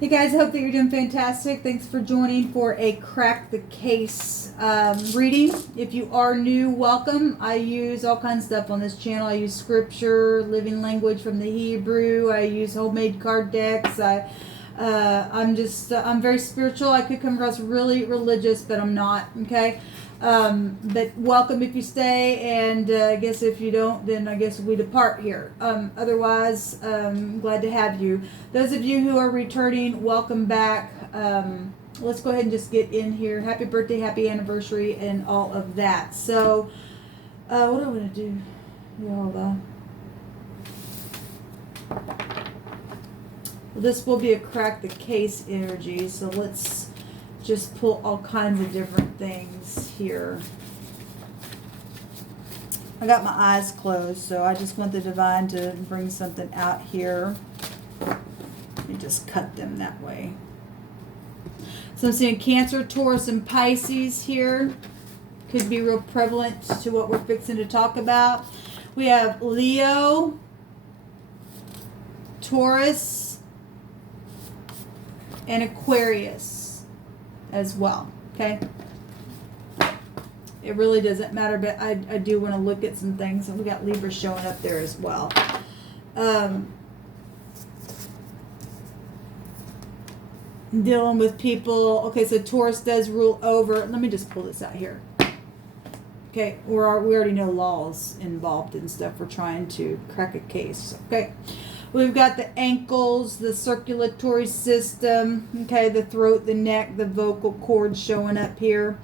Hey guys, I hope that you're doing fantastic. Thanks for joining for a Crack the Case reading. If you are new, welcome. I use all kinds of stuff on this channel. I use scripture, living language from the Hebrew. I use homemade card decks. I'm very spiritual. I could come across really religious, but I'm not, okay? But welcome if you stay, and I guess if you don't, then I guess we depart here. Otherwise, glad to have you. Those of you who are returning, welcome back. Let's go ahead and just get in here. Happy birthday, happy anniversary, and all of that. So, what am I going to do? Yeah, hold on. Well, this will be a Crack the Case energy, so let's just pull all kinds of different things here. I got my eyes closed, so I just want the divine to bring something out here. Let me just cut them that way. So I'm seeing Cancer, Taurus, and Pisces here. Could be real prevalent to what we're fixing to talk about. We have Leo, Taurus, and Aquarius as well, okay? It really doesn't matter, but I do want to look at some things, and we got Libra showing up there as well. Dealing with people. Okay, so Taurus does rule over. Let me just pull this out here. Okay, we already know laws involved and stuff. We're trying to crack a case. Okay. We've got the ankles, the circulatory system, okay, the throat, the neck, the vocal cords showing up here.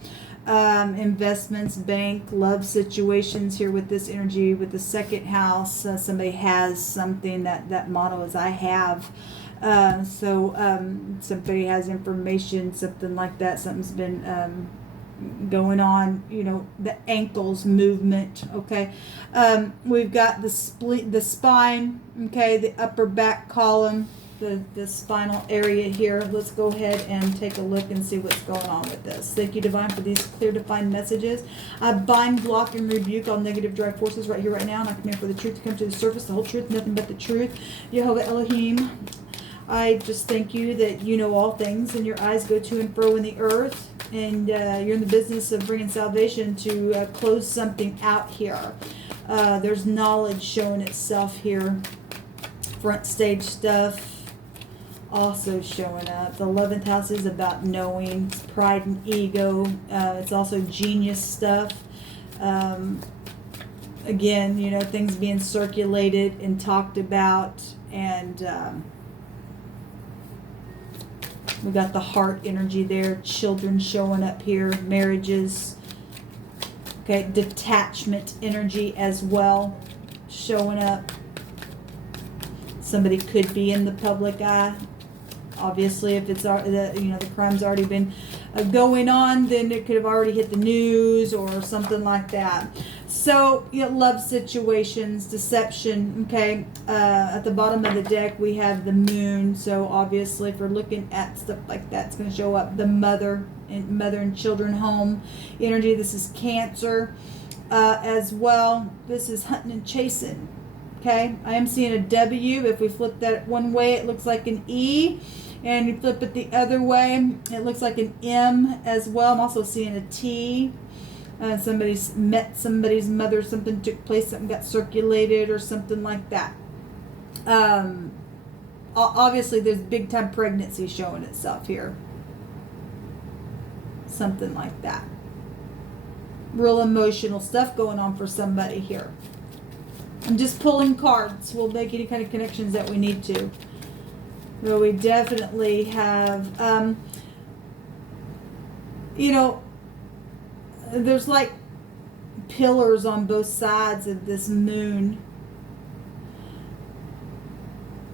Investments, bank, love situations here with this energy, with the second house. Somebody has something, that motto is I have. Somebody has information, something like that. Something's been going on, the ankles movement, okay. We've got the spine, okay, the upper back column, the spinal area here. Let's go ahead and take a look and see what's going on with this. Thank you, Divine, for these clear, defined messages. I bind, block, and rebuke all negative drive forces right here, right now, and I command for the truth to come to the surface, the whole truth, nothing but the truth. Jehovah Elohim, I just thank you that you know all things, and your eyes go to and fro in the earth, and you're in the business of bringing salvation to close something out here. There's knowledge showing itself here. Front stage stuff also showing up. The 11th house is about knowing, it's pride and ego. It's also genius stuff. Again, things being circulated and talked about, and we got the heart energy there, children showing up here, marriages, okay, detachment energy as well showing up. Somebody could be in the public eye. Obviously, if it's the crime's already been going on, then it could have already hit the news or something like that. So, love situations, deception, okay. At the bottom of the deck, we have the moon. So, obviously, if we're looking at stuff like that, it's going to show up the mother and children home energy. This is Cancer as well. This is hunting and chasing, okay. I am seeing a W. If we flip that one way, it looks like an E. And you flip it the other way, it looks like an M as well. I'm also seeing a T. Somebody's met somebody's mother, something took place, something got circulated or something like that. Obviously, there's big time pregnancy showing itself here. Something like that. Real emotional stuff going on for somebody here. I'm just pulling cards. We'll make any kind of connections that we need to. Well, we definitely have, there's like pillars on both sides of this moon.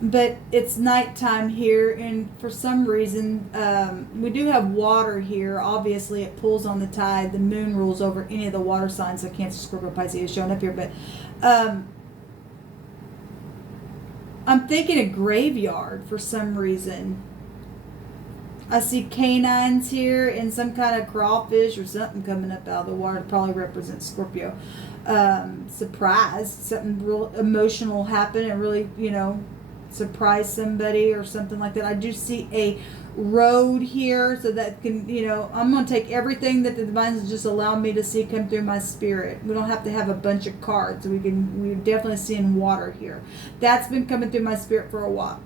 But it's nighttime here, and for some reason, we do have water here. Obviously, it pulls on the tide. The moon rules over any of the water signs. So Cancer, Scorpio, Pisces is showing up here. But I'm thinking a graveyard for some reason. I see canines here and some kind of crawfish or something coming up out of the water. It probably represents Scorpio. Surprise. Something real emotional happened and really, surprise somebody or something like that. I do see a road here, so that can, you know, I'm going to take everything that the divine has just allowed me to see come through my spirit. We don't have to have a bunch of cards. We're definitely seeing water here. That's been coming through my spirit for a while.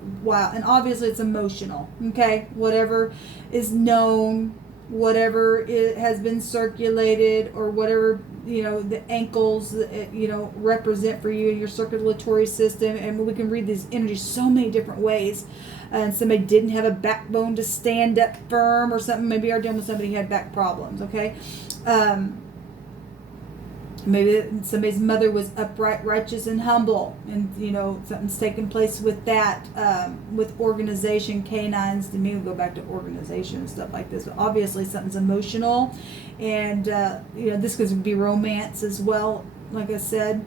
And obviously it's emotional, okay? Whatever is known, whatever it has been circulated, or whatever, you know, the ankles, you know, represent for you in your circulatory system. And we can read these energies so many different ways. And somebody didn't have a backbone to stand up firm or something. Maybe you're dealing with somebody who had back problems, okay? Maybe somebody's mother was upright, righteous, and humble. And, you know, something's taking place with that, with organization, canines. To me, we'll go back to organization and stuff like this. But obviously something's emotional. And, you know, this could be romance as well, like I said.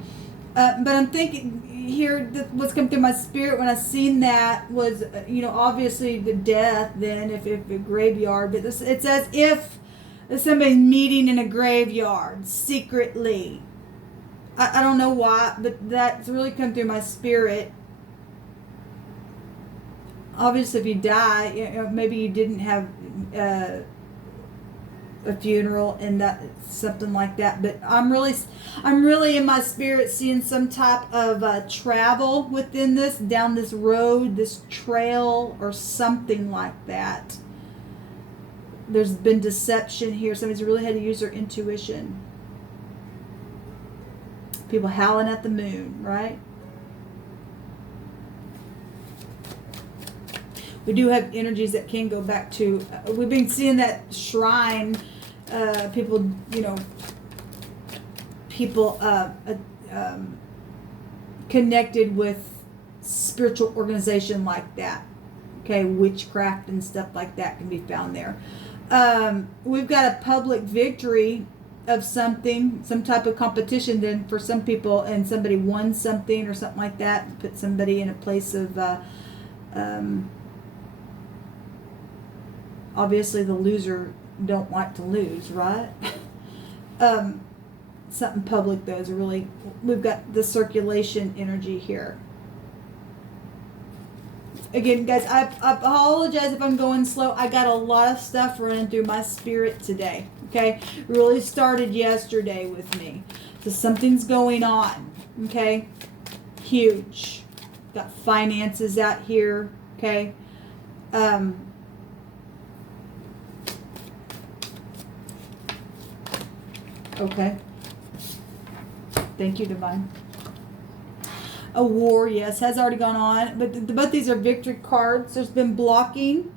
But I'm thinking here that what's come through my spirit when I seen that was, you know, obviously the death then, if a graveyard, but it's as if somebody's meeting in a graveyard secretly. I don't know why, but that's really come through my spirit. Obviously, if you die, you know, maybe you didn't have a funeral and that, something like that, but I'm really in my spirit seeing some type of travel within this, down this road, this trail, or something like that. There's been deception here. Somebody's really had to use their intuition. People howling at the moon, right? We do have energies that can go back to, we've been seeing that shrine, people, you know, people connected with spiritual organization like that. Okay, witchcraft and stuff like that can be found there. We've got a public victory of something, some type of competition then for some people, and somebody won something or something like that, put somebody in a place of, obviously the loser don't like to lose, right? Something public though is really, we've got the circulation energy here. Again, guys, I apologize if I'm going slow. I got a lot of stuff running through my spirit today, okay? Really started yesterday with me. So something's going on, okay? Huge. Got finances out here, okay? Okay. Thank you, Divine. A war, yes, has already gone on. But both these are victory cards. There's been blocking.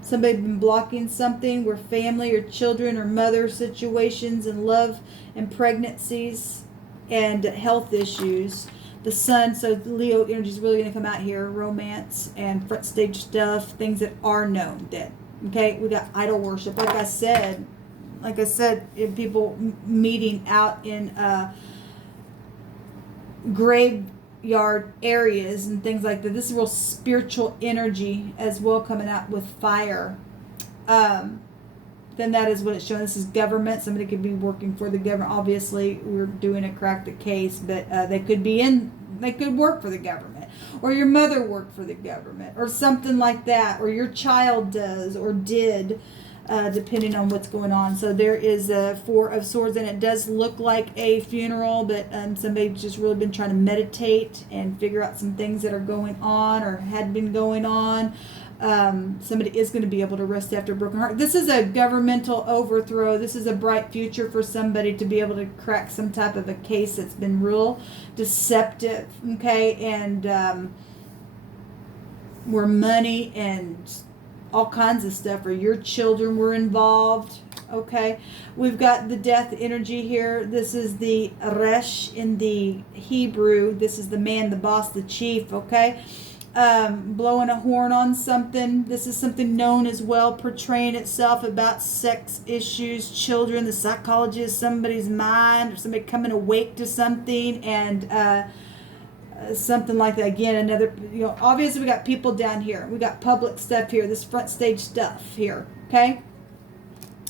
Somebody's been blocking something where family or children or mother situations and love and pregnancies and health issues. The sun, so Leo energy is really going to come out here. Romance and front stage stuff. Things that are known dead. Okay, we got idol worship. Like I said, in people meeting out in graveyard areas and things like that. This is real spiritual energy as well, coming out with fire. Then that is what it's showing. This is government. Somebody could be working for the government. Obviously, we're doing a crack the case, but they could work for the government, or your mother worked for the government, or something like that, or your child does or did. Depending on what's going on. So there is a Four of Swords, and it does look like a funeral, but somebody's just really been trying to meditate and figure out some things that are going on or had been going on. Somebody is going to be able to rest after a broken heart. This is a governmental overthrow. This is a bright future for somebody to be able to crack some type of a case that's been real deceptive, okay, and where money and all kinds of stuff, or your children were involved, okay? We've got the death energy here. This is the Resh in the Hebrew. This is the man, the boss, the chief, okay? Blowing a horn on something. This is something known as well, portraying itself about sex issues, children, the psychology of somebody's mind, or somebody coming awake to something, and something like that. Again, another, you know, obviously we got people down here. We got public stuff here, this front stage stuff here, okay?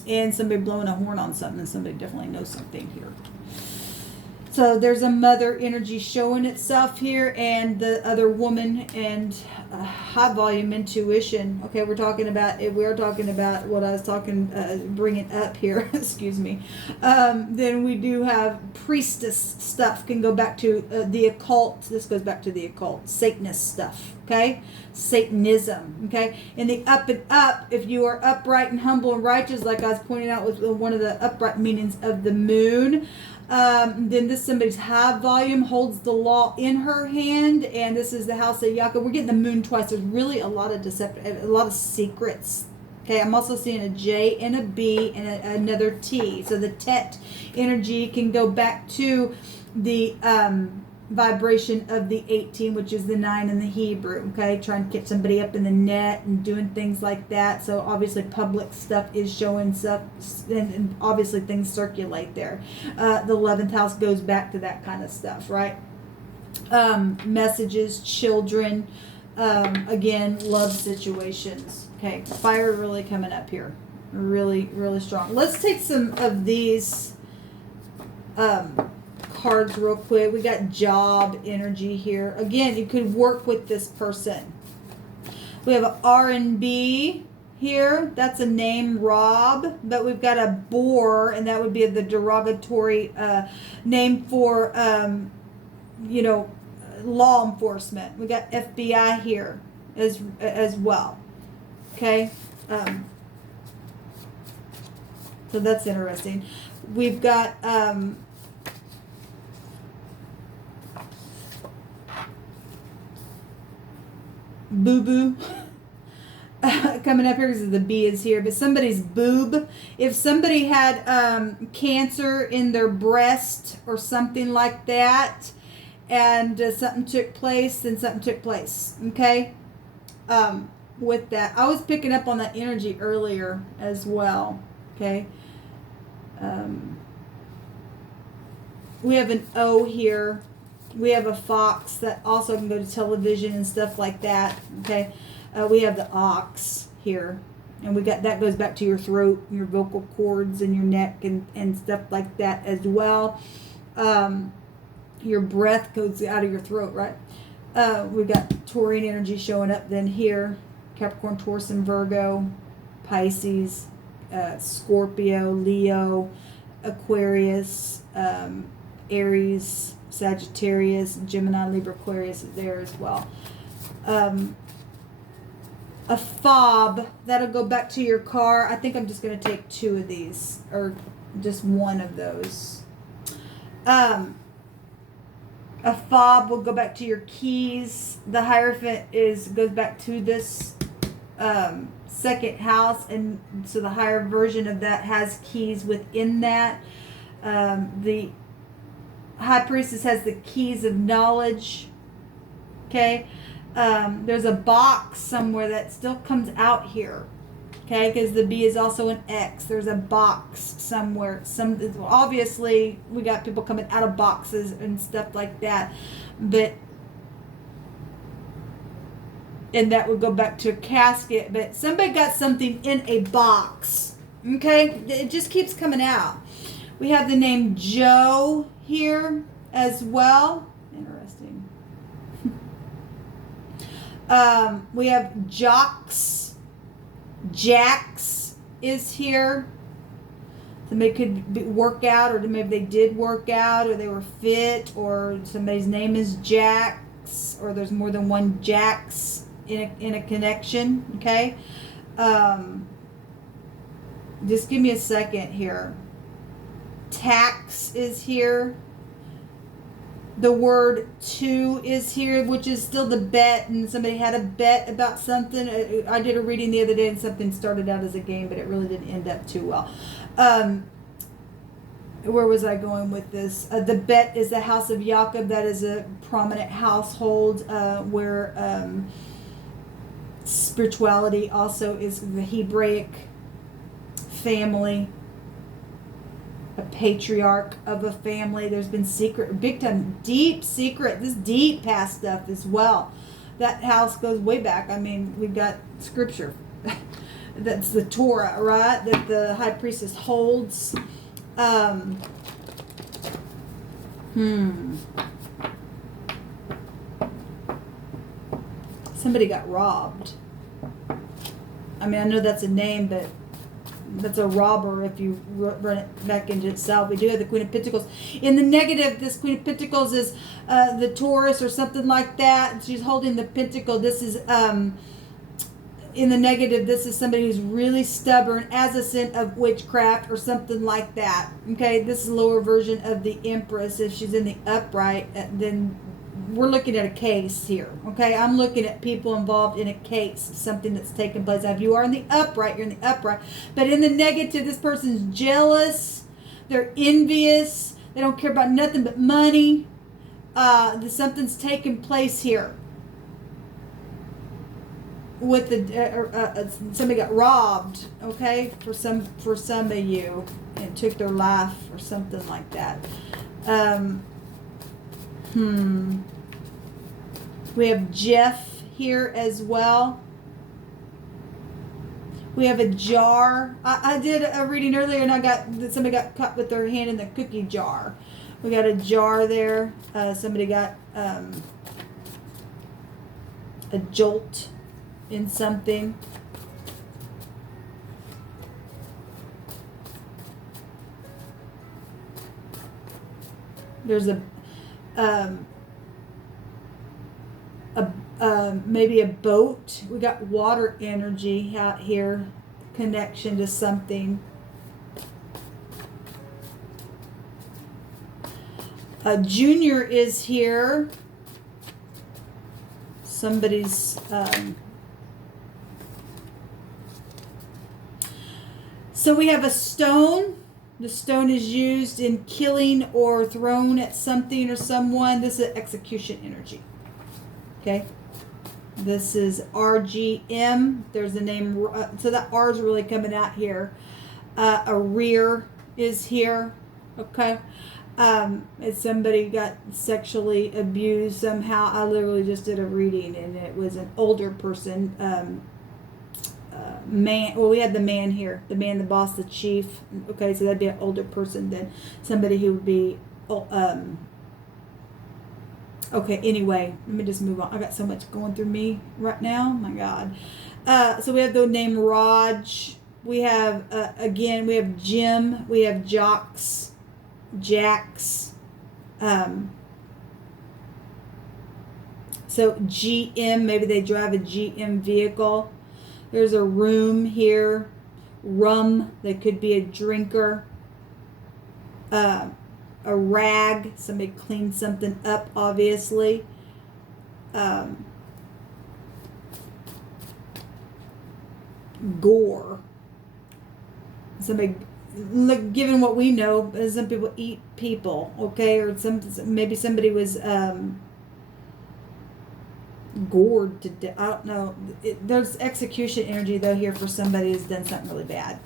And somebody blowing a horn on something, and somebody definitely knows something here. So there's a mother energy showing itself here, and the other woman, and high volume intuition. Okay, we are talking about what I was talking, bringing up here. Excuse me. Then we do have priestess stuff. Can go back to the occult. This goes back to the occult, Satanist stuff. Okay, Satanism. Okay, in the up and up, if you are upright and humble and righteous, like I was pointing out with one of the upright meanings of the moon. Then this somebody's high volume holds the law in her hand, and this is the house of Yaka. We're getting the moon twice. There's really a lot of deception, a lot of secrets. Okay, I'm also seeing a J and a B and another T. So the Tet energy can go back to the vibration of the 18, which is the 9 in the Hebrew. Okay, trying to get somebody up in the net and doing things like that. So obviously public stuff is showing stuff, and obviously things circulate there. The 11th house goes back to that kind of stuff, right? Messages, children, again, love situations. Okay, fire really coming up here, really, really strong. Let's take some of these cards real quick. We got job energy here. Again, you could work with this person. We have an R&B here. That's a name, Rob. But we've got a boar, and that would be the derogatory name for, law enforcement. We got FBI here as well. Okay. So that's interesting. We've got boo-boo coming up here because the B is here, but somebody's boob. If somebody had cancer in their breast or something like that, and something took place, then something took place. Okay, with that, I was picking up on that energy earlier as well. Okay, we have an O here. We have a fox that also can go to television and stuff like that. Okay, we have the ox here, and we got that goes back to your throat, your vocal cords, and your neck, and stuff like that as well. Your breath goes out of your throat, right? We got Taurian energy showing up then here, Capricorn, Taurus, and Virgo, Pisces, Scorpio, Leo, Aquarius, Aries, Sagittarius, Gemini, Libra, Aquarius is there as well. A fob, that'll go back to your car. I think I'm just going to take 2 of these, or just one of those. A fob will go back to your keys. The Hierophant goes back to this second house, and so the higher version of that has keys within that. The High Priestess has the keys of knowledge. Okay, there's a box somewhere that still comes out here. Okay, because the B is also an X. There's a box somewhere. Obviously, we got people coming out of boxes and stuff like that. And that would go back to a casket. But somebody got something in a box. Okay, it just keeps coming out. We have the name Joe here as well. Interesting. We have Jocks. Jax is here. Somebody could work out, or maybe they did work out, or they were fit, or somebody's name is Jax, or there's more than one Jax in a connection. Okay, just give me a second here. Tax is here. The word to is here, which is still the bet, and somebody had a bet about something. I did a reading the other day, and something started out as a game, but it really didn't end up too well. Where was I going with this? The bet is the house of Jacob. That is a prominent household where spirituality also is the Hebraic family. A patriarch of a family. There's been secret, big time, deep secret, this deep past stuff as well. That house goes way back. I mean, we've got scripture. That's the Torah, right? That the High Priestess holds. Somebody got robbed. I mean, I know that's a name, but that's a robber if you run it back into itself. We do have the Queen of Pentacles. In the negative, this Queen of Pentacles is the Taurus or something like that. She's holding the pentacle. This is, in the negative, this is somebody who's really stubborn, as a sin of witchcraft or something like that. Okay, this is a lower version of the Empress. If she's in the upright, then we're looking at a case here. Okay, I'm looking at people involved in a case, something that's taken place. Now, if you are in the upright, you're in the upright. But in the negative, this person's jealous. They're envious. They don't care about nothing but money. Something's taken place here. With the somebody got robbed, okay, for some of you, and took their life or something like that. We have Jeff here as well. We have a jar. I did a reading earlier, and I got somebody got caught with their hand in the cookie jar. We got a jar there. Somebody got a jolt in something. There's maybe a boat. We got water energy out here, connection to something. Junior is here. Somebody's so we have a stone. The stone is used in killing or thrown at something or someone. This is execution energy. Okay. This is RGM. There's the name. So that R is really coming out here. A rear is here. Okay. If somebody got sexually abused somehow, I literally just did a reading, and it was an older person. Man, well, we had the man here, the man, the boss, the chief. Okay, so that'd be an older person than somebody who would be okay, anyway, let me just move on. I got so much going through me right now. My God. So we have the name Raj. We have again, we have Jim, we have Jocks, Jacks. So GM, maybe they drive a GM vehicle. There's a room here. Rum, they could be a drinker. A rag, somebody cleaned something up, obviously. Gore. Somebody, look, given what we know, some people eat people, okay? Or maybe somebody was gored to death. I don't know. There's execution energy though here for somebody who's done something really bad.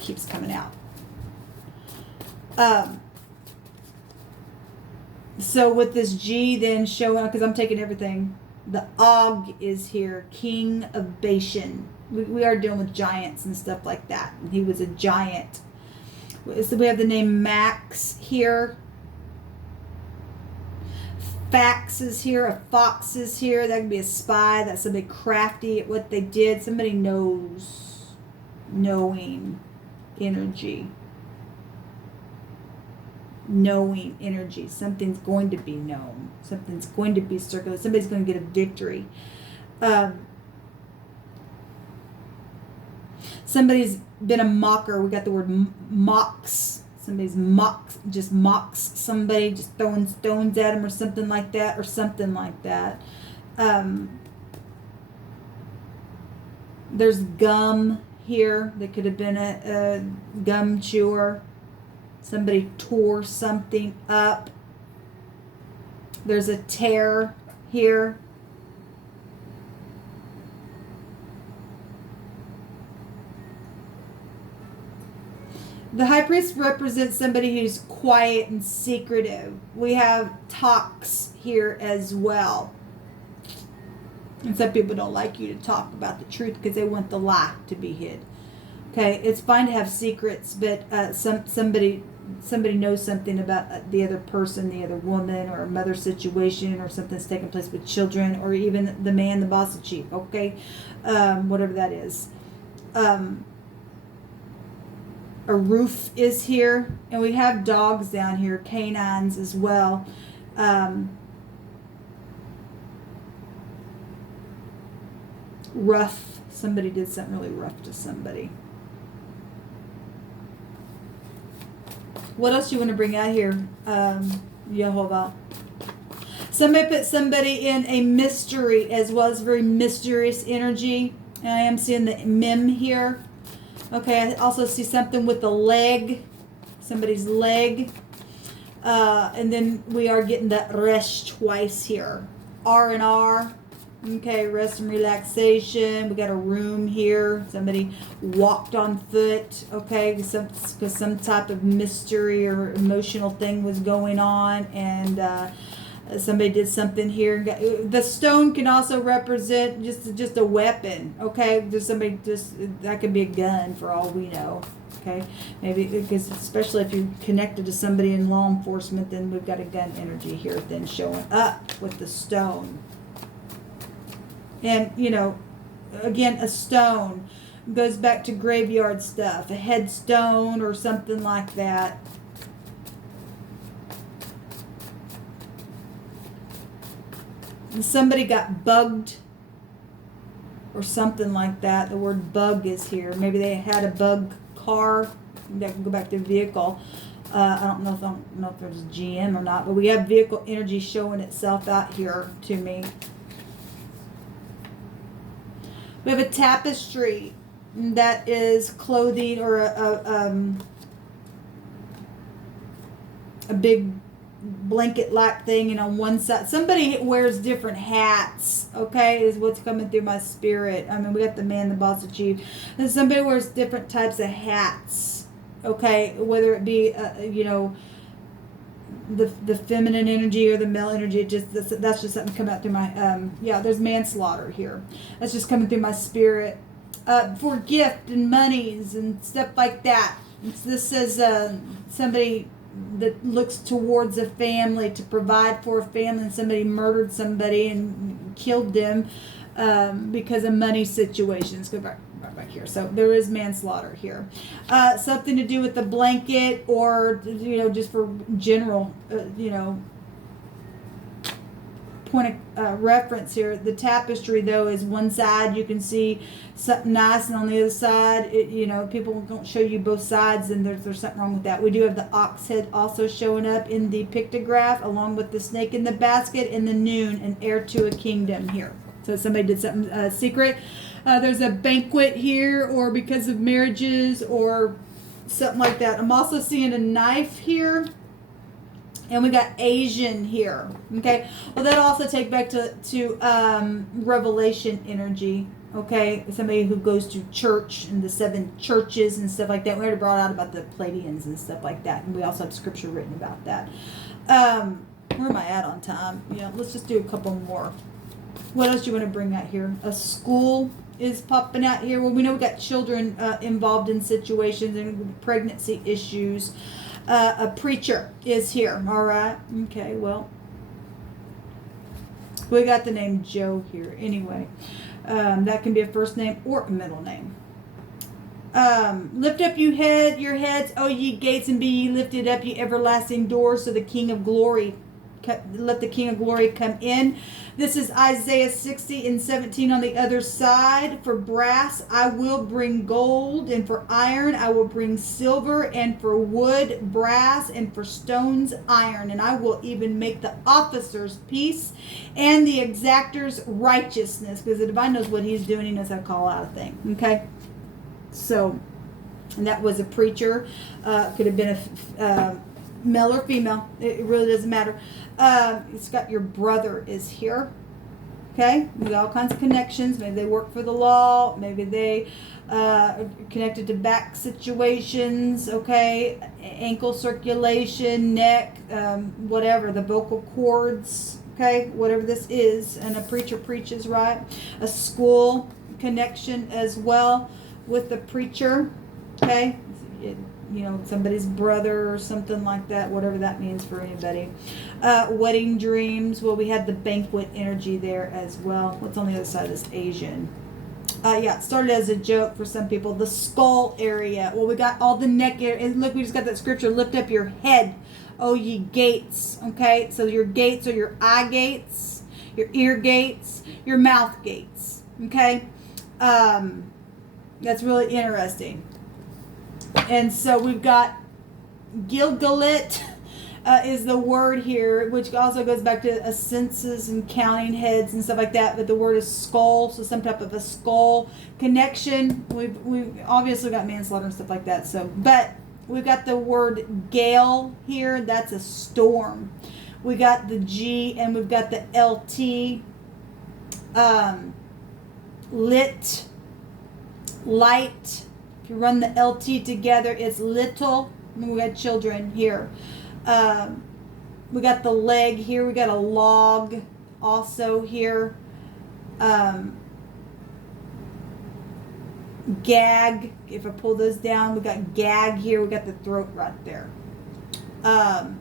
Keeps coming out. So with this G then showing, because I'm taking everything, the Og is here, King of Bashan. We are dealing with giants and stuff like that. And he was a giant. So we have the name Max here. Fax is here, a fox is here. That could be a spy. That's somebody crafty at what they did. Somebody knows. Knowing energy. Knowing energy. Something's going to be known. Something's going to be circular. Somebody's going to get a victory. Somebody's been a mocker. We got the word mocks. Somebody's just mocks somebody, just throwing stones at them or something like that, There's gum here. They could have been a gum chewer. Somebody tore something up. There's a tear here. The High Priest represents somebody who's quiet and secretive. We have Tox here as well. And some people don't like you to talk about the truth because they want the lie to be hid. Okay, it's fine to have secrets, but somebody somebody knows something about the other person, the other woman, or a mother situation, or something's taking place with children, or even the man, the boss, the chief, okay? Whatever that is. A roof is here, and we have dogs down here, canines as well. Rough. Somebody did something really rough to somebody. What else do you want to bring out here, Yehovah? Somebody put somebody in a mystery as well as very mysterious energy. And I am seeing the mem here. Okay, I also see something with the leg, somebody's leg. And then we are getting the resh twice here. R&R. Okay, rest and relaxation. We got a room here. Somebody walked on foot. Okay, because some type of mystery or emotional thing was going on, and somebody did something here. The stone can also represent just a weapon. Okay, there's somebody that could be a gun for all we know. Okay, maybe because especially if you're connected to somebody in law enforcement, then we've got a gun energy here then showing up with the stone. And, you know, again, a stone goes back to graveyard stuff, a headstone or something like that. And somebody got bugged or something like that. The word bug is here. Maybe they had a bug car. That can go back to vehicle. I don't know if there's a GM or not, but we have vehicle energy showing itself out here to me. We have a tapestry that is clothing or a big blanket-like thing, and on one side, somebody wears different hats, okay, is what's coming through my spirit. I mean, we got the man, the boss, the chief, and somebody wears different types of hats, okay, whether it be, you know, the feminine energy or the male energy. That's just something coming out through my yeah, there's manslaughter here. That's just coming through my spirit. For gift and monies and stuff like that. This says somebody that looks towards a family to provide for a family, and somebody murdered somebody and killed them because of money situations. Go back here. So there is manslaughter here. Something to do with the blanket, or, you know, just for general, you know, point of reference here. The tapestry, though, is one side you can see something nice, and on the other side, you know, people don't show you both sides, and there's something wrong with that. We do have the ox head also showing up in the pictograph, along with the snake in the basket and the noon, and heir to a kingdom here. So somebody did something secret. There's a banquet here, or because of marriages or something like that. I'm also seeing a knife here. And we got Asian here. Okay. Well, that'll also take back to Revelation energy. Okay. Somebody who goes to church and the 7 churches and stuff like that. We already brought out about the Pleiadians and stuff like that. And we also have scripture written about that. Where am I at on time? Yeah, let's just do a couple more. What else do you want to bring out here? A school is popping out here. Well, we know we got children involved in situations and pregnancy issues. A preacher is here. All right. Okay. Well, we got the name Joe here. Anyway, that can be a first name or a middle name. Lift up your heads, O ye gates, and be ye lifted up, ye everlasting doors, so the King of Glory. Let the King of Glory come in. This is Isaiah 60 and 17 on the other side. For brass I will bring gold, and for iron I will bring silver, and for wood brass, and for stones iron. And I will even make the officers peace and the exactors righteousness. Because the divine knows what he's doing. He knows how to call out a thing. Okay? So, and that was a preacher. Could have been a male or female. It really doesn't matter. It's got your brother is here. Okay, we got all kinds of connections. Maybe they work for the law. Maybe they connected to back situations. Okay, ankle circulation, neck, whatever, the vocal cords. Okay, whatever this is, and a preacher preaches, right? A school connection as well with the preacher. Okay. you know, somebody's brother or something like that, whatever that means for anybody. Wedding dreams. Well, we had the banquet energy there as well. What's on the other side of this Asian? Yeah, it started as a joke for some people. The skull area. Well, we got all the neck area. And look, we just got that scripture. Lift up your head, O ye gates. Okay, so your gates are your eye gates, your ear gates, your mouth gates. Okay, that's really interesting. And so we've got Gilgalit is the word here, which also goes back to senses and counting heads and stuff like that. But the word is skull, so some type of a skull connection. We've obviously got manslaughter and stuff like that. So, but we've got the word gale here. That's a storm. We got the G and we've got the LT. Lit, light. If you run the LT together, it's little. I mean, we got children here. We got the leg here. We got a log also here. Gag. If I pull those down, we got gag here. We got the throat right there. And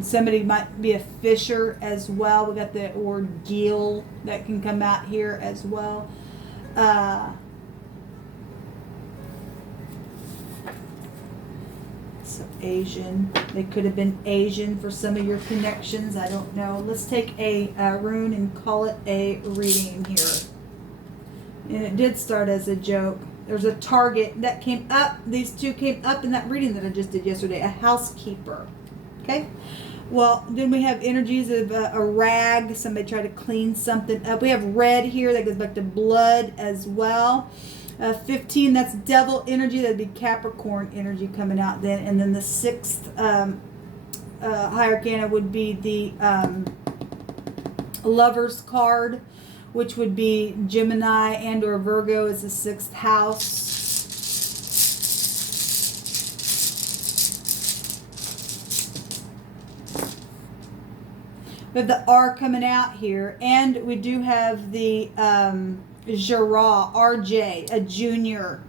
somebody might be a fisher as well. We got the word gill that can come out here as well. So Asian. They could have been Asian for some of your connections. I don't know. Let's take a rune and call it a reading here. And it did start as a joke. There's a target that came up. These two came up in that reading that I just did yesterday. A housekeeper. Okay. Well, then we have energies of a rag. Somebody tried to clean something up. We have red here. That goes back to blood as well. 15, that's devil energy. That'd be Capricorn energy coming out then. And then the 6th higher arcana would be the Lover's card, which would be Gemini and or Virgo is the 6th house. We have the R coming out here. And we do have the Jara, RJ, a junior,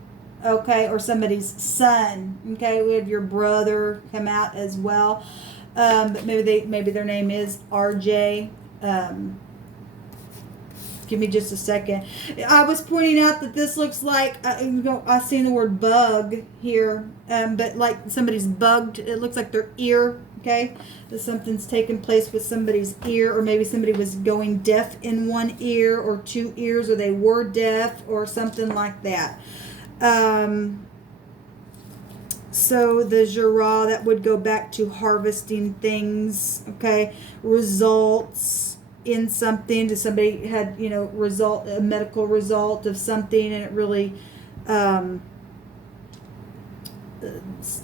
okay, or somebody's son, okay. We have your brother come out as well, but maybe their name is RJ. Give me just a second. I was pointing out that this looks like I seen the word bug here, but like somebody's bugged. It looks like their ear. Okay, that something's taken place with somebody's ear, or maybe somebody was going deaf in one ear or two ears, or they were deaf or something like that. So the Jara, that would go back to harvesting things, okay, results in something. To somebody had, you know, a medical result of something, and it really,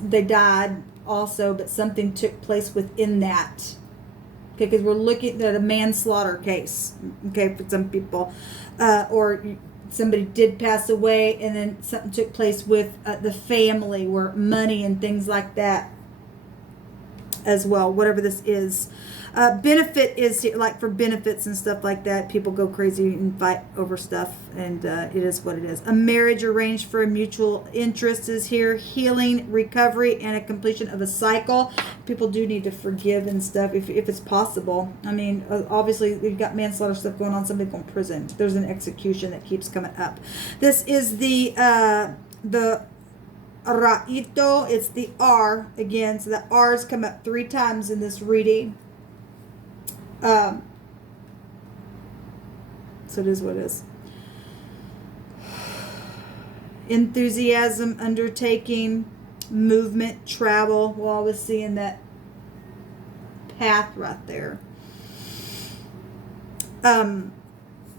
they died also, but something took place within that. Okay, because we're looking at a manslaughter case, okay, for some people, or somebody did pass away and then something took place with the family, where money and things like that as well, whatever this is. Benefit is like for benefits and stuff like that. People go crazy and fight over stuff, and it is what it is. A marriage arranged for a mutual interest is here. Healing, recovery, and a completion of a cycle. People do need to forgive and stuff if it's possible. I mean, obviously we've got manslaughter stuff going on. Somebody going to prison. There's an execution that keeps coming up. This is the Raito. It's the R again. So the R's come up 3 times in this reading. So it is what it is. Enthusiasm, undertaking, movement, travel. Well, I was seeing that path right there.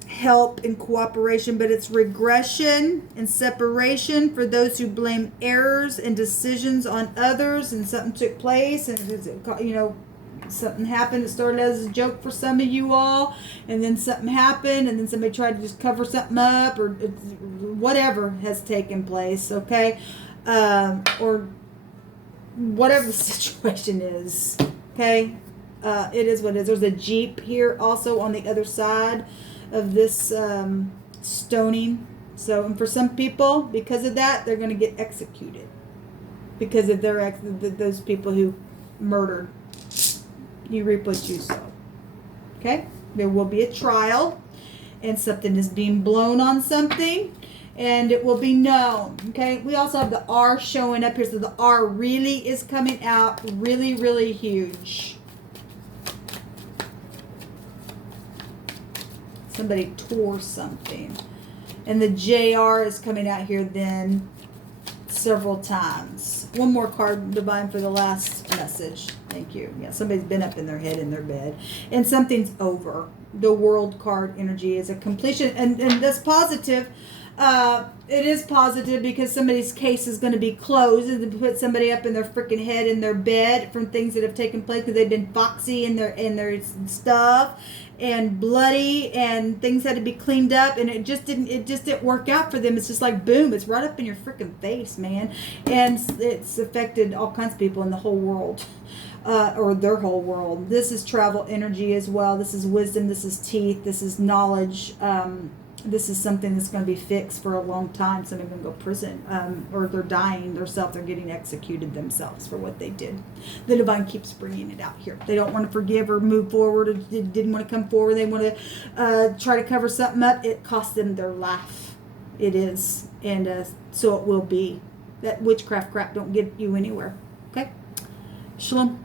Help and cooperation, but it's regression and separation for those who blame errors and decisions on others, and something took place, and you know, something happened. It started as a joke for some of you all, and then something happened, and then somebody tried to just cover something up, or whatever has taken place, okay, or whatever the situation is, okay. It is what it is. There's a Jeep here also on the other side of this stoning. So, and for some people, because of that, they're going to get executed. because of their those people who murdered. You reap what you sow. Okay? There will be a trial, and something is being blown on something, and it will be known. Okay? We also have the R showing up here, so the R really is coming out really, really huge. Somebody tore something. And the JR is coming out here then several times. One more card, Divine, for the last message. Thank you. Yeah, somebody's been up in their head in their bed. And something's over. The World card energy is a completion. And that's positive. It is positive because somebody's case is going to be closed, and to put somebody up in their freaking head in their bed from things that have taken place because they've been foxy in their stuff and bloody, and things had to be cleaned up, and it just didn't work out for them. It's just like boom, it's right up in your freaking face, man. And it's affected all kinds of people in the whole world. Or their whole world. This is travel energy as well. This is wisdom. This is teeth. This is knowledge. This is something that's going to be fixed for a long time. Some of them go to prison, or they're dying themselves. They're getting executed themselves for what they did. The Divine keeps bringing it out here. They don't want to forgive or move forward, or didn't want to come forward. They want to try to cover something up. It cost them their life. It is. And so it will be. That witchcraft crap don't get you anywhere. Okay? Shalom.